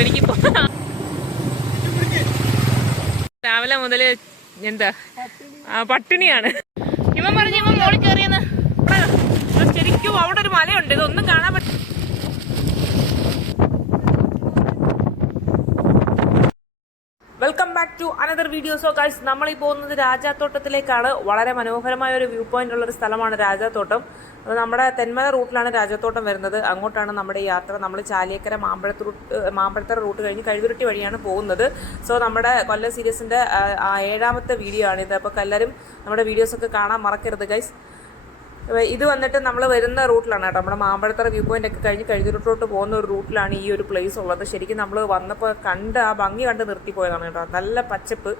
എനിക്ക് രാവിലെ മുതൽ എന്താ? പട്ടിണിയാണ്. ഇവൻ പറഞ്ഞു ഇവൻ മോളിൽ കയറിയെന്ന്. ശരിക്കും അവിടെ ഒരു മലയുണ്ട് ഇതൊന്നും കാണാൻ പറ്റും welcome back to another video so guys നമ്മൾ ഈ പോകുന്നത് രാജാത്തോട്ടത്തിലേക്കാണ് വളരെ മനോഹരമായ ഒരു വ്യൂ പോയിന്റ് ഉള്ള ഒരു സ്ഥലമാണ് രാജാത്തോട്ടം അപ്പോൾ നമ്മുടെ തെന്മല റൂട്ടിലാണ് രാജാത്തോട്ടം വരുന്നത്. അങ്ങോട്ടാണ് നമ്മുടെ യാത്ര. നമ്മൾ ചാലിയക്കര മാമ്പഴത്ത് റൂട്ട് മാമ്പഴത്തറ റൂട്ട് കഴിഞ്ഞ് കഴിവുരുട്ടി വഴിയാണ് പോകുന്നത്. സോ നമ്മുടെ കൊല്ലം ആ ഏഴാമത്തെ വീഡിയോ ആണിത്. അപ്പോൾ എല്ലാവരും നമ്മുടെ വീഡിയോസൊക്കെ കാണാൻ മറക്കരുത് ഗൈസ് ഇത് വന്നിട്ട് നമ്മൾ വരുന്ന റൂട്ടിലാണ് കേട്ടോ. നമ്മുടെ മാമ്പഴത്തറ വ്യൂ പോയിന്റ് ഒക്കെ കഴിഞ്ഞ് കഴുതിരുട്ടോട്ട് പോകുന്ന ഒരു റൂട്ടിലാണ് ഈ ഒരു പ്ലേസ് ഉള്ളത്. ശരിക്കും നമ്മൾ വന്നപ്പോൾ കണ്ട് ആ ഭംഗി കണ്ട് നിർത്തിപ്പോയതാണ് കേട്ടോ. നല്ല പച്ചപ്പ്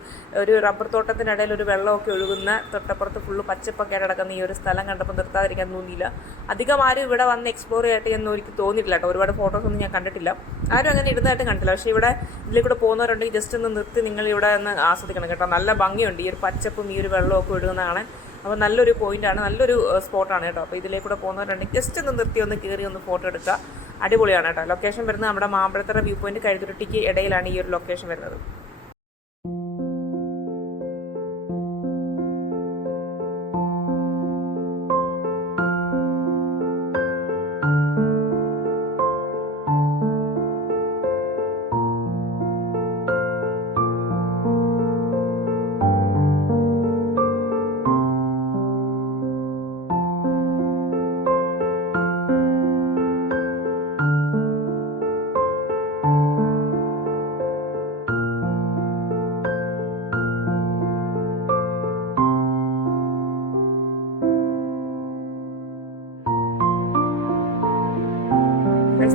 ഒരു റബ്ബർ തോട്ടത്തിനിടയിൽ ഒരു വെള്ളമൊക്കെ ഒഴുകുന്ന തൊട്ടപ്പുറത്ത് ഫുള്ള് പച്ചപ്പൊക്കെ കിടക്കുന്ന ഈ ഒരു സ്ഥലം കണ്ടപ്പോൾ നിർത്താതിരിക്കാൻ തോന്നിയില്ല. അധികം ആരും ഇവിടെ വന്ന് എക്സ്പ്ലോർ ചെയ്യട്ടെ എന്ന് എനിക്ക് തോന്നിയിട്ടില്ല കേട്ടോ. ഒരുപാട് ഫോട്ടോസ് ഒന്നും ഞാൻ കണ്ടിട്ടില്ല. ആരും അങ്ങനെ ഇടുന്നതായിട്ട് കണ്ടില്ല. പക്ഷേ ഇവിടെ ഇതിൽ കൂടെ പോകുന്നവരുണ്ടെങ്കിൽ ജസ്റ്റ് ഒന്ന് നിർത്തി നിങ്ങൾ ഇവിടെ ഒന്ന് ആസ്വദിക്കണം കേട്ടോ. നല്ല ഭംഗിയുണ്ട്. ഈ ഒരു പച്ചപ്പും ഈ ഒരു വെള്ളമൊക്കെ ഒഴുകുന്ന കാണാൻ. അപ്പോൾ നല്ലൊരു പോയിന്റാണ് നല്ലൊരു സ്പോട്ടാണ് കേട്ടോ. അപ്പോൾ ഇതിലേക്കൂടെ പോകുന്നവരുണ്ടെങ്കിൽ ജസ്റ്റ് ഒന്ന് നിർത്തി ഒന്ന് കയറി ഒന്ന് ഫോട്ടോ എടുക്കുക. അടിപൊളിയാണ് കേട്ടോ. ലൊക്കേഷൻ വരുന്നത് നമ്മുടെ മാമ്പഴത്തറ വ്യൂ പോയിന്റ് കഴുതുരുട്ടിക്ക് ഇടയിലാണ് ഈ ഒരു ലൊക്കേഷൻ വരുന്നത്.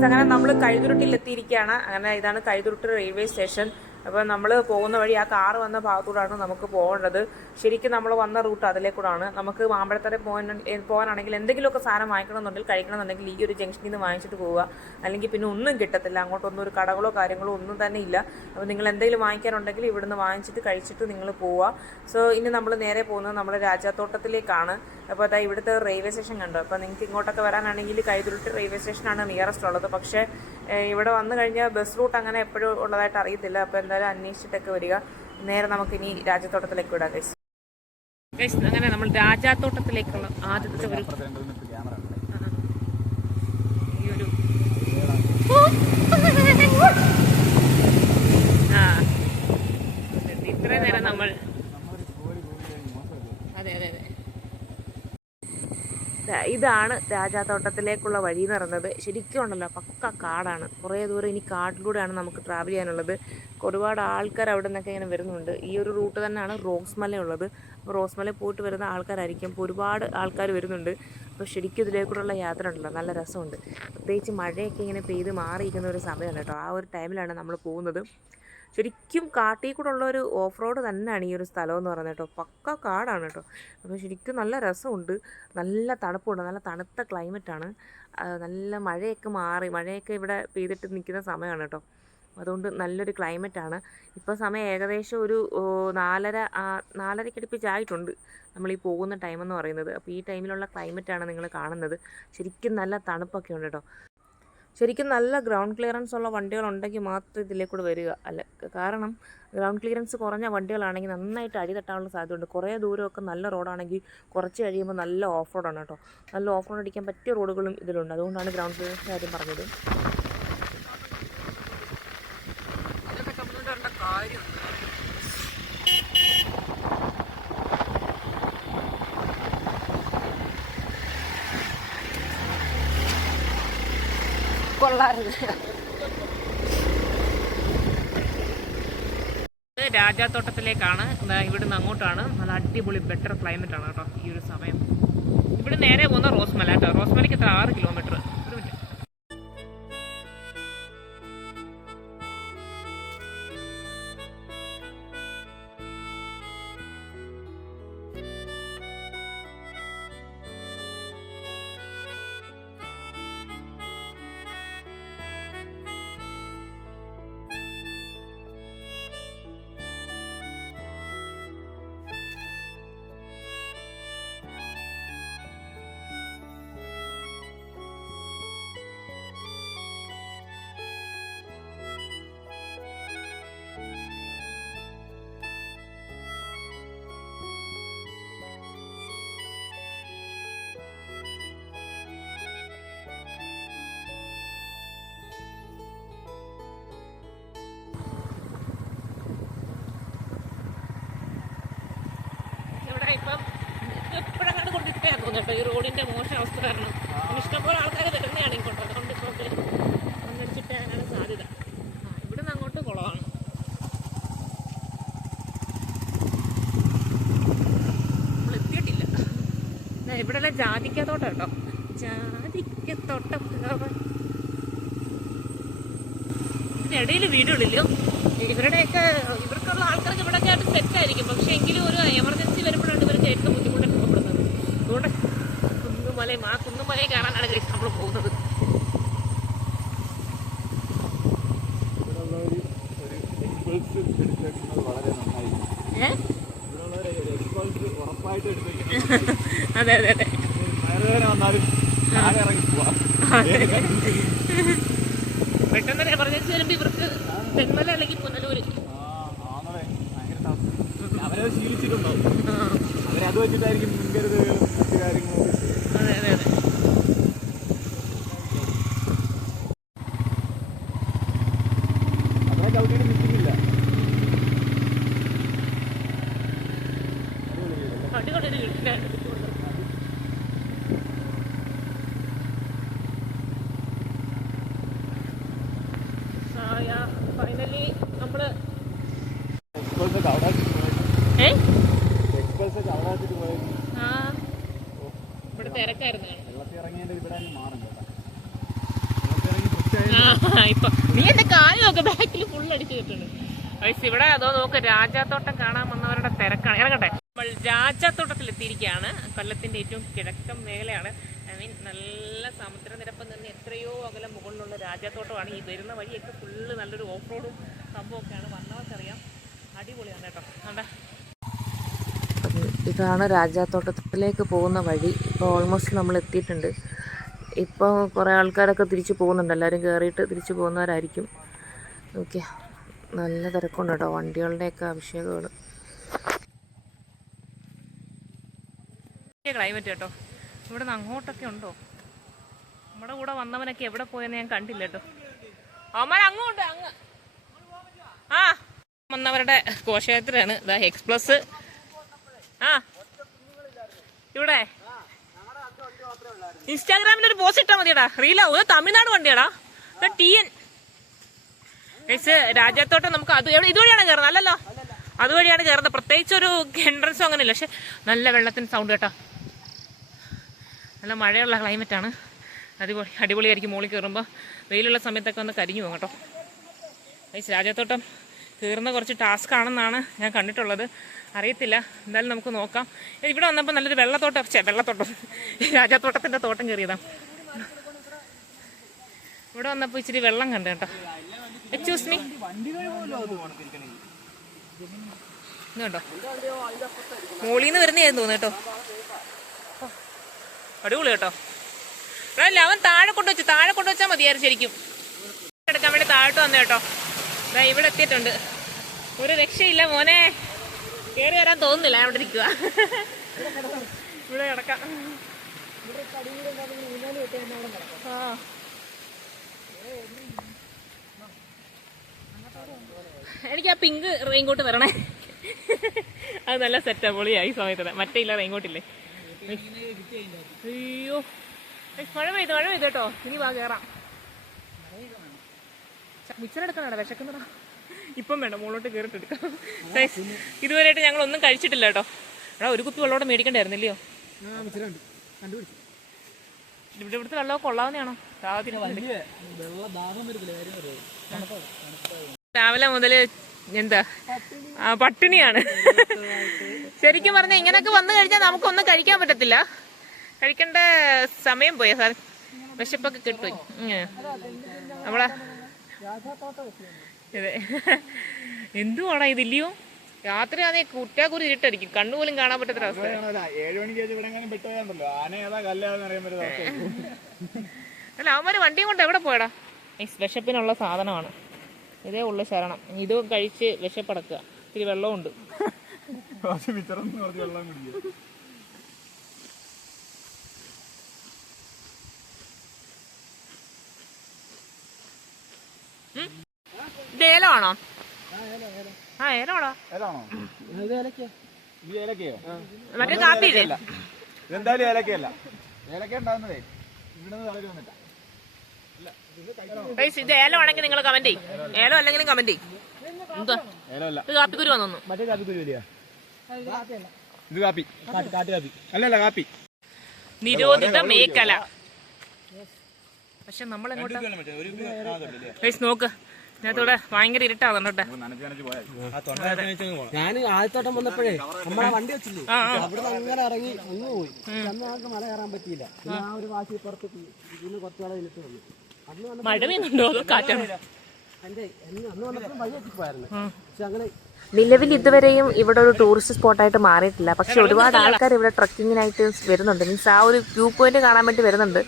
അങ്ങനെ നമ്മൾ കഴുതുരുട്ടിൽ എത്തിയിരിക്കുകയാണ് അങ്ങനെ ഇതാണ് കഴുതുരുട്ട് റെയിൽവേ സ്റ്റേഷൻ. അപ്പോൾ നമ്മൾ പോകുന്ന വഴി ആ കാറ് വന്ന ഭാഗത്തൂടാണ് നമുക്ക് പോകേണ്ടത്. ശരിക്കും നമ്മൾ വന്ന റൂട്ട് അതിലേക്കൂടാണ്. നമുക്ക് മാമ്പഴത്തറ പോകാൻ പോകാനാണെങ്കിൽ എന്തെങ്കിലുമൊക്കെ സാധനം വാങ്ങിക്കണമെന്നുണ്ടെങ്കിൽ കഴിക്കണമെന്നുണ്ടെങ്കിൽ ഈ ഒരു ജംഗ്ഷനിൽ നിന്ന് വാങ്ങിച്ചിട്ട് പോവുക. അല്ലെങ്കിൽ പിന്നെ ഒന്നും കിട്ടത്തില്ല. അങ്ങോട്ടൊന്നും ഒരു കടകളോ കാര്യങ്ങളോ ഒന്നും തന്നെ ഇല്ല. അപ്പോൾ നിങ്ങൾ എന്തെങ്കിലും വാങ്ങിക്കാനുണ്ടെങ്കിൽ ഇവിടുന്ന് വാങ്ങിച്ചിട്ട് കഴിച്ചിട്ട് നിങ്ങൾ പോവുക. സോ ഇനി നമ്മൾ നേരെ പോകുന്നത് നമ്മുടെ രാജാത്തോട്ടത്തിലേക്കാണ്. അപ്പോൾ അതാ ഇവിടുത്തെ റെയിൽവേ സ്റ്റേഷൻ കണ്ടു? അപ്പോൾ നിങ്ങൾക്ക് ഇങ്ങോട്ടൊക്കെ വരാനാണെങ്കിൽ കൈതുരുട്ട് റെയിൽവേ സ്റ്റേഷനാണ് നിയറസ്റ്റ് ഉള്ളത്. പക്ഷേ ഇവിടെ വന്നു കഴിഞ്ഞാൽ ബസ് റൂട്ട് അങ്ങനെ എപ്പോഴും ഉള്ളതായിട്ട് അറിയത്തില്ല. അപ്പോൾ എന്തായാലും അന്വേഷിച്ചിട്ടൊക്കെ വരിക. നേരെ നമുക്കിനി രാജത്തോട്ടത്തിലേക്ക് വിടാം ഗൈസ് ഗൈസ് അങ്ങനെ നമ്മൾ രാജാത്തോട്ടത്തിലേക്കുള്ള ആദ്യത്തെ ഒരു ഈ ഒരു ആ ഇത്രയും നേരം നമ്മൾ അതെ അതെ അതെ ദാ ഇതാണ് രാജാത്തോട്ടത്തിലേക്കുള്ള വഴി എന്ന് പറയുന്നത്. ശരിക്കും ഉണ്ടല്ലോ പക്ക കാടാണ്. കുറേ ദൂരം ഇനി കാട്ടിലൂടെയാണ് നമുക്ക് ട്രാവൽ ചെയ്യാനുള്ളത്. ഒരുപാട് ആൾക്കാർ അവിടെ നിന്നൊക്കെ ഇങ്ങനെ വരുന്നുണ്ട്. ഈ ഒരു റൂട്ട് തന്നെയാണ് റോസ്മല ഉള്ളത്. അപ്പോൾ റോസ്മല പോയിട്ട് വരുന്ന ആൾക്കാരായിരിക്കും. അപ്പോൾ ഒരുപാട് ആൾക്കാർ വരുന്നുണ്ട്. അപ്പോൾ ശരിക്കും ഇതിലേക്കൂടെയുള്ള യാത്ര ഉണ്ടല്ലോ നല്ല രസമുണ്ട്. പ്രത്യേകിച്ച് മഴയൊക്കെ ഇങ്ങനെ പെയ്ത് മാറിയിരിക്കുന്ന ഒരു സമയമാണ് കേട്ടോ. ആ ഒരു ടൈമിലാണ് നമ്മൾ പോകുന്നത്. ശരിക്കും കാട്ടിൽ കൂടെ ഉള്ള ഒരു ഓഫ് റോഡ് തന്നെയാണ് ഈ ഒരു സ്ഥലം എന്ന് പറയുന്നത് കേട്ടോ. പക്ക കാടാണ് കേട്ടോ. അപ്പോൾ ശരിക്കും നല്ല രസമുണ്ട്. നല്ല തണുപ്പുണ്ട്. നല്ല തണുത്ത ക്ലൈമറ്റാണ് നല്ല മഴയൊക്കെ മാറി. മഴയൊക്കെ ഇവിടെ പെയ്തിട്ട് നിൽക്കുന്ന സമയമാണ് കേട്ടോ. അതുകൊണ്ട് നല്ലൊരു ക്ലൈമറ്റാണ് ഇപ്പോൾ സമയം ഏകദേശം ഒരു നാലര നാലരക്കടുപ്പിച്ചായിട്ടുണ്ട് നമ്മൾ ഈ പോകുന്ന ടൈമെന്ന് പറയുന്നത്. അപ്പോൾ ഈ ടൈമിലുള്ള ക്ലൈമറ്റാണ് നിങ്ങൾ കാണുന്നത്. ശരിക്കും നല്ല തണുപ്പൊക്കെ ഉണ്ട് കേട്ടോ. ശരിക്കും നല്ല ഗ്രൗണ്ട് ക്ലിയറൻസ് ഉള്ള വണ്ടികൾ ഉണ്ടെങ്കിൽ മാത്രം ഇതിലേക്കൂടെ വരിക. അല്ല കാരണം ഗ്രൗണ്ട് ക്ലിയറൻസ് കുറഞ്ഞ വണ്ടികളാണെങ്കിൽ നന്നായിട്ട് അടി തട്ടാനുള്ള സാധ്യതയുണ്ട്. കുറേ ദൂരമൊക്കെ നല്ല റോഡാണെങ്കിൽ കുറച്ച് കഴിയുമ്പോൾ നല്ല ഓഫ് റോഡാണ് കേട്ടോ. നല്ല ഓഫ് റോഡ് അടിക്കാൻ പറ്റിയ റോഡുകളും ഇതിലുണ്ട്. അതുകൊണ്ടാണ് ഗ്രൗണ്ട് ക്ലിയറൻസ് കാര്യം പറഞ്ഞത്. ഇത് രാജാത്തോട്ടത്തിലേക്കാണ്. ഇവിടുന്ന് അങ്ങോട്ടാണ്. നല്ല അടിപൊളി ബെറ്റർ ക്ലൈമറ്റ് ആണ് കേട്ടോ ഈ ഒരു സമയം. ഇവിടെ നേരെ പോകുന്ന റോസ്മല കേട്ടോ. റോസ്മലയ്ക്ക് എത്ര? ആറ് കിലോമീറ്റർ ഇവിടെ ഇപ്പം എപ്പോഴങ്ങാണ്ട് കൊണ്ടിട്ടേ തോന്നുന്നു ഈ റോഡിന്റെ മോശം അവസ്ഥ കാരണം. ഇഷ്ടംപോലെ ആൾക്കാർ വരുന്നതാണ് ഇങ്ങോട്ട്. അതുകൊണ്ട് ഇപ്പോൾ മണ്ണടിച്ചിട്ടാനാണ് സാധ്യത. ഇവിടെ നിന്ന് അങ്ങോട്ട് കുളമാണ് എത്തിയിട്ടില്ല. ഇവിടെയുള്ള ജാതിക്കത്തോട്ടം കേട്ടോ. ജാതിക്കത്തോട്ടം. ഇടയിൽ വീടുകളില്ലോ. ഇവരുടെയൊക്കെ ഇവർക്കുള്ള ആൾക്കാർക്ക് ഇവിടെ ആയിട്ട് സെറ്റ് ആയിരിക്കും. പക്ഷെ എങ്കിലും ഒരു എമർജൻസി വരുമ്പോഴാണ് ഇവർക്ക് ഏറ്റവും ബുദ്ധിമുട്ട് അനുഭവപ്പെടുന്നത്. അതുകൊണ്ട് കുന്നുമലയും ആ കുന്നുമലയെ കാണാനാണ് കഴിച്ച് നമ്മൾ പോകുന്നത്. അതെ അതെ അതെ. പെട്ടെന്ന് ഒരു എമർജൻസി വരുമ്പോ ഇവർക്ക് തെന്മല അല്ലെങ്കിൽ പുനലൂര്. ആ, ആന്നടെ. വെച്ചിട്ടായിരിക്കും മുൻകരുതലുകളും മറ്റു കാര്യങ്ങളൊക്കെ ചെയ്യുന്നത്. അതെ അതെ അതെ അവരെ ചവിട്ടിയിട്ട് നിൽക്കുന്നില്ല അടിപൊളി ഒരു വീട്ടിലാണ് ഫൈനലി നമ്മൾ എക്സ്പൾസ് ഒക്കെ അവിടെ വെച്ചിട്ട് പോയത് ഏ എക്സ്പൾസ് ഒക്കെ അവിടെ വെച്ചിട്ട് പോയത് ആ ഇവിടെ തിരക്കായിരുന്നു വെള്ളത്തിൽ ഇറങ്ങിയതിന്റെ ഇവിടെ അങ്ങ് മാറും കേട്ടോ വെള്ളത്തിൽ ഇറങ്ങി കുറച്ച് ആ, ഇപ്പൊ. നീ എന്റെ കാൽ നോക്ക് ബാക്കിൽ ഫുൾ അടിച്ചു വയസ്സ് ഇവിടെ അതോ നോക്ക് രാജാത്തോട്ടം കാണാൻ വന്നവരുടെ തിരക്കാണ്. ഇറങ്ങട്ടെ. നമ്മൾ രാജാത്തോട്ടത്തിൽ എത്തിയിരിക്കുകയാണ്. കൊല്ലത്തിന്റെ ഏറ്റവും കിഴക്കൻ മേഖലയാണ്. ഐ മീൻ നല്ല സമുദ്രനിരപ്പം നിന്ന് എത്രയോ അകലം മുകളിലുള്ള രാജാത്തോട്ടമാണ് ഈ വരുന്ന വഴിയൊക്കെ ഫുള്ള് നല്ലൊരു ഓഫ് റോഡും സംഭവമൊക്കെയാണ്. വന്നവർക്കറിയാം. അടിപൊളിയാണ് കേട്ടോ. കണ്ടേ? ഇതാണ് രാജാത്തോട്ടത്തിലേക്ക് പോകുന്ന വഴി. ഇപ്പോൾ ഓൾമോസ്റ്റ് നമ്മൾ എത്തിയിട്ടുണ്ട് ഇപ്പോൾ കുറേ ആൾക്കാരൊക്കെ തിരിച്ചു പോകുന്നുണ്ട്. എല്ലാവരും കയറിയിട്ട് തിരിച്ചു പോകുന്നവരായിരിക്കും. ഓക്കെ. നല്ല തിരക്കുണ്ട് കേട്ടോ വണ്ടികളുടെയൊക്കെ അഭിഷേകമാണ്. ക്ലൈമറ്റ് കേട്ടോ. ഇവിടെ നിന്ന് അങ്ങോട്ടൊക്കെ ഉണ്ടോ? നമ്മുടെ കൂടെ വന്നവനൊക്കെ എവിടെ പോയെന്ന് ഞാൻ കണ്ടില്ല കേട്ടോ അങ്ങോട്ട് അങ്ങ്. ആ വന്നവരുടെ കോശയത്തിലാണ് ഇതാ എക്സ്പ്ലസ് ആ ഇവിടെ. ഇൻസ്റ്റാഗ്രാമിൽ ഒരു പോസ്റ്റ് ഇട്ടാ മതിയടാ. റീലാവും ഇത് തമിഴ്നാട് വണ്ടിയാടാ. ടി എൻ രാജാത്തോട്ടം നമുക്ക് അത് ഇതുവഴിയാണ് കയറുന്നത് അല്ലല്ലോ? അതുവഴിയാണ് കയറുന്നത് പ്രത്യേകിച്ച് ഒരു എൻട്രൻസും അങ്ങനെ ഇല്ല പക്ഷെ നല്ല വെള്ളത്തിന് സൗണ്ട് കേട്ടോ. നല്ല മഴയുള്ള ക്ലൈമറ്റ് ആണ്. അടിപൊളി അടിപൊളിയായിരിക്കും മുകളിൽ കയറുമ്പോൾ വെയിലുള്ള സമയത്തൊക്കെ ഒന്ന് കരിഞ്ഞു പോകും കേട്ടോ. ഗൈസ് രാജാത്തോട്ടം കയറുന്ന കുറച്ച് ടാസ്ക് ആണെന്നാണ് ഞാൻ കണ്ടിട്ടുള്ളത്. അറിയത്തില്ല. എന്തായാലും നമുക്ക് നോക്കാം. ഇവിടെ വന്നപ്പോൾ നല്ലൊരു വെള്ളത്തോട്ടം ചെ വെള്ളത്തോട്ടം. രാജാത്തോട്ടത്തിന്റെ തോട്ടം കയറിയതാണ് ഇവിടെ വന്നപ്പോൾ ഇച്ചിരി വെള്ളം കണ്ടു കേട്ടോ. എക്സ്ക്യൂസ് മീ ഇന്നുണ്ടോ മോളിൽ നിന്ന് വരുന്നതായിരുന്നു തോന്നുന്നു കേട്ടോ. അടിപൊളി കേട്ടോ. അല്ല അവൻ താഴെ കൊണ്ടുവച്ചു താഴെ കൊണ്ടുവച്ചാൽ മതിയായിരുന്നു ശരിക്കും. എടുക്കാൻ വേണ്ടി താഴോട്ട് വന്നു കേട്ടോ. ഇവിടെ എത്തിയിട്ടുണ്ട്. ഒരു രക്ഷയില്ല മോനെ. കയറി വരാൻ തോന്നുന്നില്ല അവിടെ ഇരിക്കുക ഇവിടെ കിടക്കാം. എനിക്ക് ആ പിങ്ക് റെയിൻകോട്ട് വരണേ അത് നല്ല സെറ്റാ ഈ സമയത്ത്. മറ്റേ ഇല്ല റെയിൻകോട്ടില്ലേ അയ്യോ. മഴ പെയ്തു മഴ പെയ്തു കേട്ടോ. ഇനി വാ കേറാം. മിക്സർ എടുക്കണോ വിശക്കുന്നതാ ഇപ്പം വേണ്ട മുകളിലോട്ട് കയറിട്ട് എടുക്കാം. ഗൈസ്, ഇതുവരെയായിട്ട് ഞങ്ങൾ ഒന്നും കഴിച്ചിട്ടില്ല കേട്ടോ. എടാ ഒരു കുപ്പി വെള്ളമോടെ മേടിക്കണ്ടായിരുന്നില്ലയോ? ഇവിടെ ഇവിടുത്തെ വെള്ളമൊക്കെ കൊള്ളാവുന്നതാണോ? രാവിലെ മുതൽ എന്താ ആ പട്ടിണിയാണ്. ശരിക്കും പറഞ്ഞാൽ ഇങ്ങനെയൊക്കെ വന്നു കഴിഞ്ഞാൽ നമുക്കൊന്നും കഴിക്കാൻ പറ്റത്തില്ല. കഴിക്കേണ്ട സമയം പോയാ സാർ വിശപ്പൊക്കെ കിട്ടും നമ്മളെ അതെ. ഇതില്ലയോ രാത്രി രാത്രിയാണെ കുറ്റാക്കുറി ഇരുട്ടായിരിക്കും കണ്ണുപോലും കാണാൻ പറ്റത്തില്ല അവസ്ഥ അല്ല അവന്മാര് വണ്ടിയും കൊണ്ട് എവിടെ പോയടാ? ഈ വിശപ്പിനുള്ള സാധനമാണ്. ഇതേ ഉള്ളു ശരണം. ഇത് കഴിച്ച് വിശപ്പടക്കുക. ഇത്തിരി വെള്ളമുണ്ട് കുറച്ച് മിച്ചറന്ന് കുറച്ച് വെള്ളം കുടിക്കുക ഇത് ഏലമാണോ ആ ഏലമാണോ ഏതാണോ ഈ ഏലക്കയോ മറ്റേ കാപ്പിയില്ലേ? ഇതെന്തായാലും ഏലക്കയല്ല ഏലക്ക ഉണ്ടാകുന്നതേ ഇവിടെ നിന്ന് തളരി വന്നിട്ടാ. ഗൈസ് ഇത് ഏലം ആണെങ്കിൽ നിങ്ങൾ കമന്റ് ചെയ്യും. ഏലം അല്ലെങ്കിലും കമന്റ് ചെയ്യും. കാപ്പിക്കുരു വന്നു മറ്റേ കാപ്പി ഇത് കാപ്പി. കാപ്പി അല്ലല്ല കാപ്പി. നിരോധിത മേഖല. പക്ഷെ നമ്മൾ നോക്ക്. ഇതിനകത്തൂടെ ഭയങ്കര ഇരുട്ടാണ് കേട്ടോ. ഞാൻ ആദ്യത്തോട്ടം വന്നപ്പോഴേ നമ്മളെ വണ്ടി വെച്ചില്ലേ? അവിടെ അങ്ങനെ ഇറങ്ങി അങ്ങ് പോയി. അന്ന് ഞങ്ങൾക്ക് മല കയറാൻ പറ്റിയില്ല. പിന്നെ ആ ഒരു വാശി പുറത്ത് ഇതിന് കുറച്ച് ഇരുട്ട് വന്നു. അന്ന് വന്ന മഴ പെയ്യുന്നുണ്ടോ കാറ്റാണ്? എന്റെ അന്ന് വന്നപ്പോഴും വഴി എത്തിപ്പോയായിരുന്നു പക്ഷെ അങ്ങനെ നിലവിൽ ഇതുവരെയും ഇവിടെ ഒരു ടൂറിസ്റ്റ് സ്പോട്ടായിട്ട് മാറിയിട്ടില്ല. പക്ഷെ ഒരുപാട് ആൾക്കാർ ഇവിടെ ട്രക്കിങ്ങിനായിട്ട് വരുന്നുണ്ട്. മീൻസ് ആ ഒരു വ്യൂ പോയിന്റ് കാണാൻ വേണ്ടി വരുന്നുണ്ട്.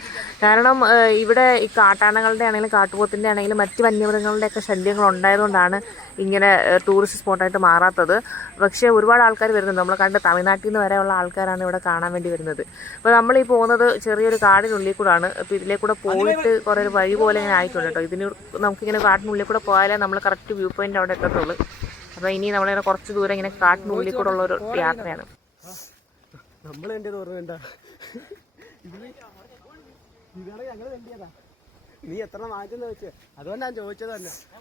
കാരണം ഇവിടെ ഈ കാട്ടാനകളുടെ ആണെങ്കിലും കാട്ടുപോത്തിന്റെ ആണെങ്കിലും മറ്റ് വന്യമൃഗങ്ങളുടെ ഒക്കെ ശല്യങ്ങൾ ഉണ്ടായതുകൊണ്ടാണ് ഇങ്ങനെ ടൂറിസ്റ്റ് സ്പോട്ടായിട്ട് മാറാത്തത്. പക്ഷേ ഒരുപാട് ആൾക്കാർ വരുന്നുണ്ട്. നമ്മൾ കണ്ട് തമിഴ്നാട്ടിൽ നിന്ന് വരെയുള്ള ആൾക്കാരാണ് ഇവിടെ കാണാൻ വേണ്ടി വരുന്നത്. അപ്പോൾ നമ്മൾ ഈ പോകുന്നത് ചെറിയൊരു കാടിനുള്ളിൽ ആണ് അപ്പോൾ ഇതിലേ കൂടെ പോയിട്ട് കുറേ ഒരു വഴി പോലെ ഇങ്ങനെ ആയിട്ടുണ്ട് കേട്ടോ. ഇതിന് നമുക്കിങ്ങനെ കാട്ടിനുള്ളിൽ കൂടെ പോയാലേ നമ്മൾ കറക്റ്റ് വ്യൂ പോയിന്റ് അവിടെ എത്തത്തുള്ളൂ. അപ്പോൾ ഇനി നമ്മളിങ്ങനെ കുറച്ച് ദൂരം ഇങ്ങനെ കാട്ടിനുള്ളിൽ കൂടെ ഉള്ള ഒരു യാത്രയാണ്. നമ്മൾ എത്ര മാറ്റം വേണ്ട അതുകൊണ്ടാണ് ചോദിച്ചത് തന്നെ നീ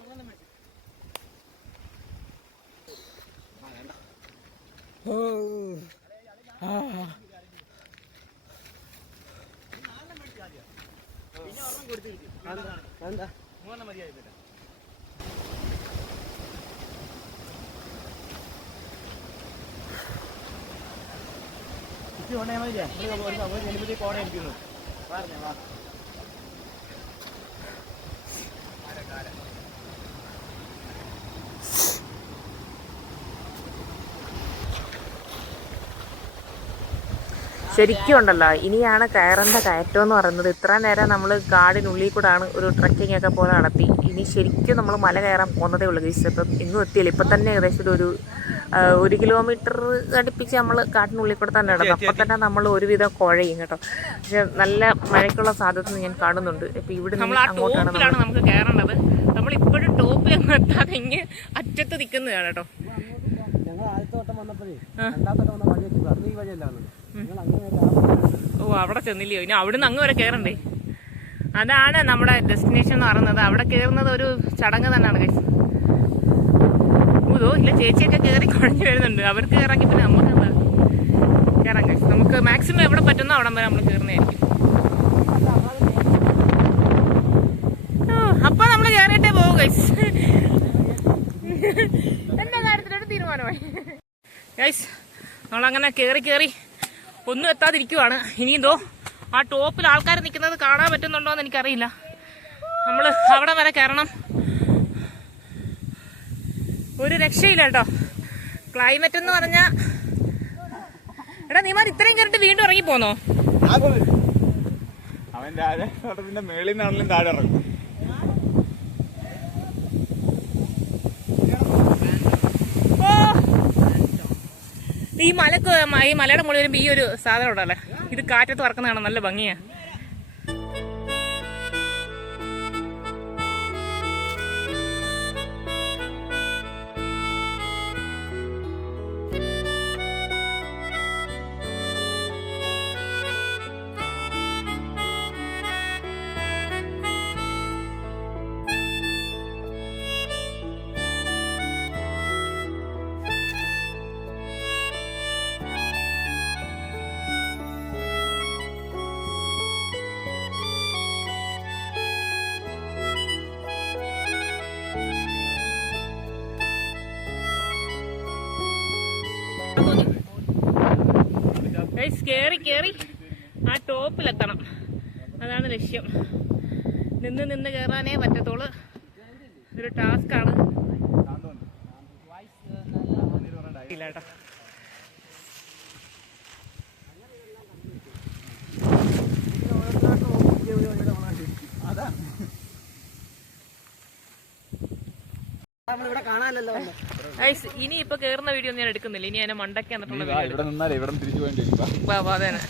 എത്ര മാറ്റുന്ന വെച്ച്? അതുകൊണ്ടാ ഞാൻ കൊണ്ടേ തന്നെ ഒരു? അതെന്താ? കോട വാ. ശരിക്കും ഉണ്ടല്ലോ ഇനിയാണ് കയറേണ്ട കയറ്റം എന്ന് പറയുന്നത്. ഇത്ര നേരം നമ്മൾ കാടിനുള്ളിൽ കൂടാണ് ഒരു ട്രക്കിംഗ് ഒക്കെ പോലെ നടത്തി. ഇനി ശരിക്കും നമ്മൾ മല കയറാൻ പോകുന്നതേ ഉള്ളൂ ഗീസ് ഇപ്പം ഇന്നും എത്തിയില്ല. ഇപ്പം തന്നെ ഏകദേശം ഒരു ഒരു കിലോമീറ്റർ അടുപ്പിച്ച് നമ്മൾ കാട്ടിനുള്ളിൽ കൂടെ തന്നെ നടന്നു. അപ്പം തന്നെ നമ്മൾ ഒരുവിധം കുഴയും കേട്ടോ. പക്ഷെ നല്ല മഴയ്ക്കുള്ള സാധ്യത ഞാൻ കാണുന്നുണ്ട്. ഇപ്പം ഇവിടെ അങ്ങോട്ടാണ് നമുക്ക് കയറേണ്ടത് നമ്മൾ ഇപ്പോഴും ടോപ്പിൽ അങ്ങ് എത്താതെ ഇങ്ങനെ അറ്റത്ത് നിൽക്കുന്നതാണ് കേട്ടോ. ഓ അവിടെ ചെന്നില്ലയോ? ഇനി അവിടുന്ന് അങ്ങ് വരെ കയറണ്ടേ അതാണ് നമ്മുടെ ഡെസ്റ്റിനേഷൻ എന്ന് പറയുന്നത്. അവിടെ കയറുന്നത് ഒരു ചടങ്ങ് തന്നെയാണ് കഴിച്ചത് ഓതോ ഇല്ല ചേച്ചിയൊക്കെ കയറി കുഴഞ്ഞു വരുന്നുണ്ട്. അവർക്ക് ഇറങ്ങി പിന്നെ നമുക്ക് എന്താ കയറാൻ നമുക്ക് മാക്സിമം എവിടെ പറ്റുന്നോ അവിടം വരെ നമ്മൾ കയറുന്നതായിരിക്കും അപ്പൊ നമ്മൾ കയറിയിട്ടേ പോകും ഗൈസ് കാര്യത്തിലൊരു തീരുമാനമായി. നമ്മളങ്ങനെ കേറി കേറി ഒന്നും എത്താതിരിക്കുവാണ്. ഇനി എന്തോ ആ ടോപ്പിൽ ആൾക്കാർ നിൽക്കുന്നത് കാണാൻ പറ്റുന്നുണ്ടോ എന്ന് എനിക്കറിയില്ല. നമ്മൾ അവിടെ വരെ കയറണം. ഒരു രക്ഷയില്ല കേട്ടോ. ക്ലൈമറ്റ് എന്ന് പറഞ്ഞ എടാ നീമാർ ഇത്രയും കറിട്ട് വീണ്ടും ഇറങ്ങി പോന്നോ? അവൻ പിന്നെ മേളിൽ നിന്നാണെങ്കിലും താഴെ ഇറങ്ങും. ഈ മലക്ക് ഈ മലയുടെ മുകളിൽ വരുമ്പോ ഈ ഒരു സാധനം ഉണ്ടല്ലേ? ഇത് കാറ്റത്ത് വറക്കുന്നതാണ് നല്ല ഭംഗിയാ. കയറി കേറി. ആ ടോപ്പിലെത്തണം. അതാണ് ലക്ഷ്യം. നിന്ന് നിന്ന് കയറാനേ പറ്റത്തുള്ളൂ. ഇതൊരു ടാസ്ക്കാണ്. ഇല്ല നമ്മളിവിടെ കാണാനല്ലോ ഗൈസ് ഇനി ഇപ്പൊ കേറുന്ന വീഡിയോ ഞാൻ എടുക്കുന്നില്ല. ഇനി അതിനെ മണ്ടയ്ക്ക് വീഡിയോ ഇവിടെ നിന്നാലേ ഇവിടെ തിരിച്ചു വാ വാ അതന്നെ.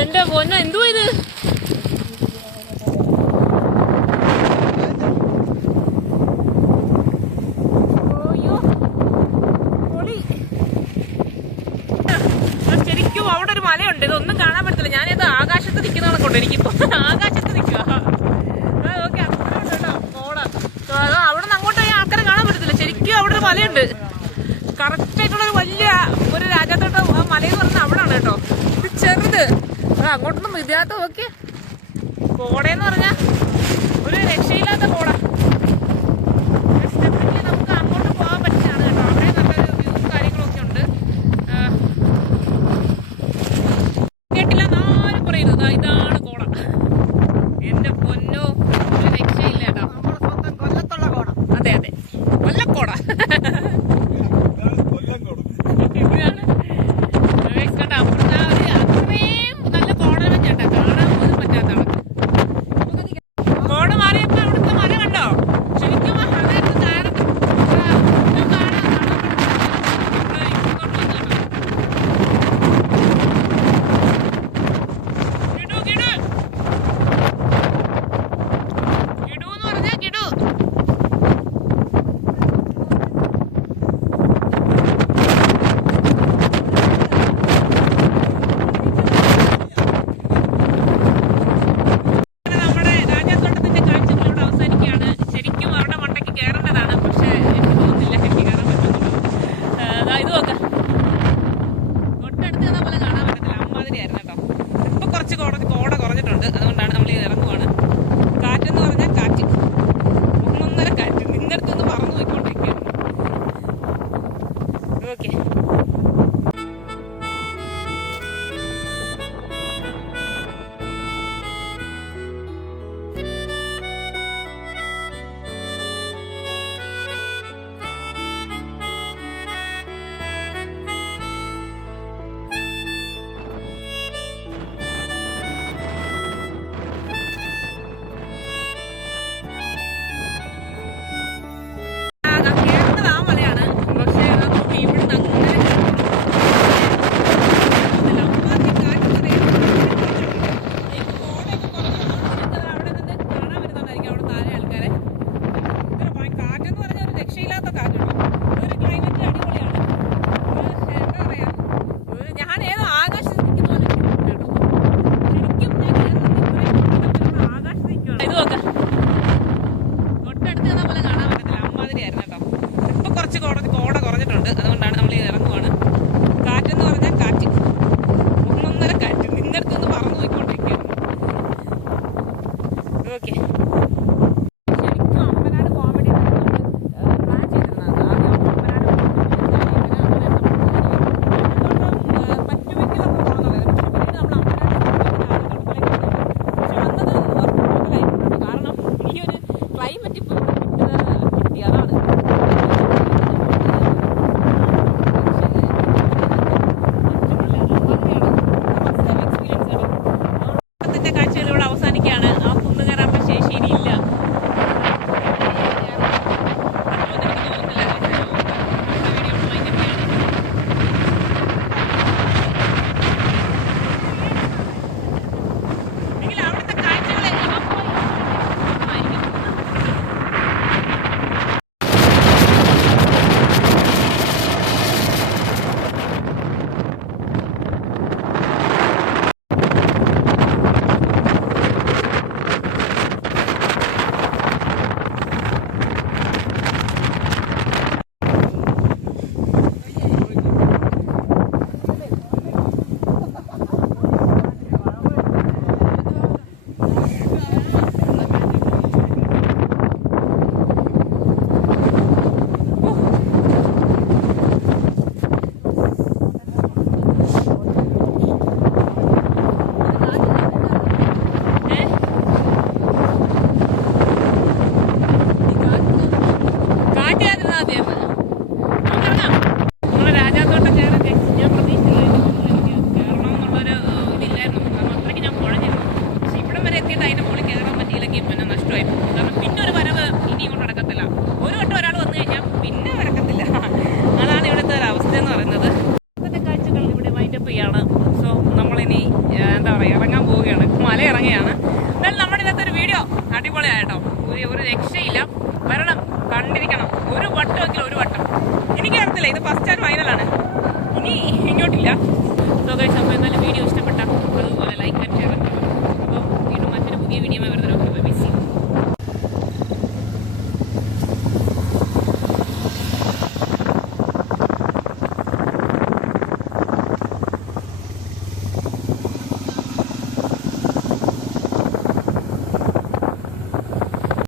എന്റെ പൊന്ന എന്തോ ഇത്? ശരിക്കും അവിടെ ഒരു മലയുണ്ട്. ഇതൊന്നും കാണാൻ പറ്റത്തില്ല. ഞാനിത് ആകാശത്ത് നിൽക്കുന്നതാണ് കൊണ്ട് എനിക്കിപ്പോ ആകാശത്ത് നിൽക്കുക ഓക്കെ അവിടെ നിന്ന് അങ്ങോട്ട് ആൾക്കാരെ കാണാൻ പറ്റത്തില്ല. ശരിക്കും അവിടെ ഒരു മലയുണ്ട്. കറക്റ്റ് ആയിട്ടുള്ള ഒരു വലിയ ഒരു രാജാത്തോട്ട മലയെന്ന് പറഞ്ഞാൽ അവിടെയാണ് കേട്ടോ. ഇത് ചെറുത്. അങ്ങോട്ടൊന്നും ഇതിനകത്ത് നോക്കി കോടയെന്ന് പറഞ്ഞാൽ ഒരു രക്ഷയില്ലാത്ത കോട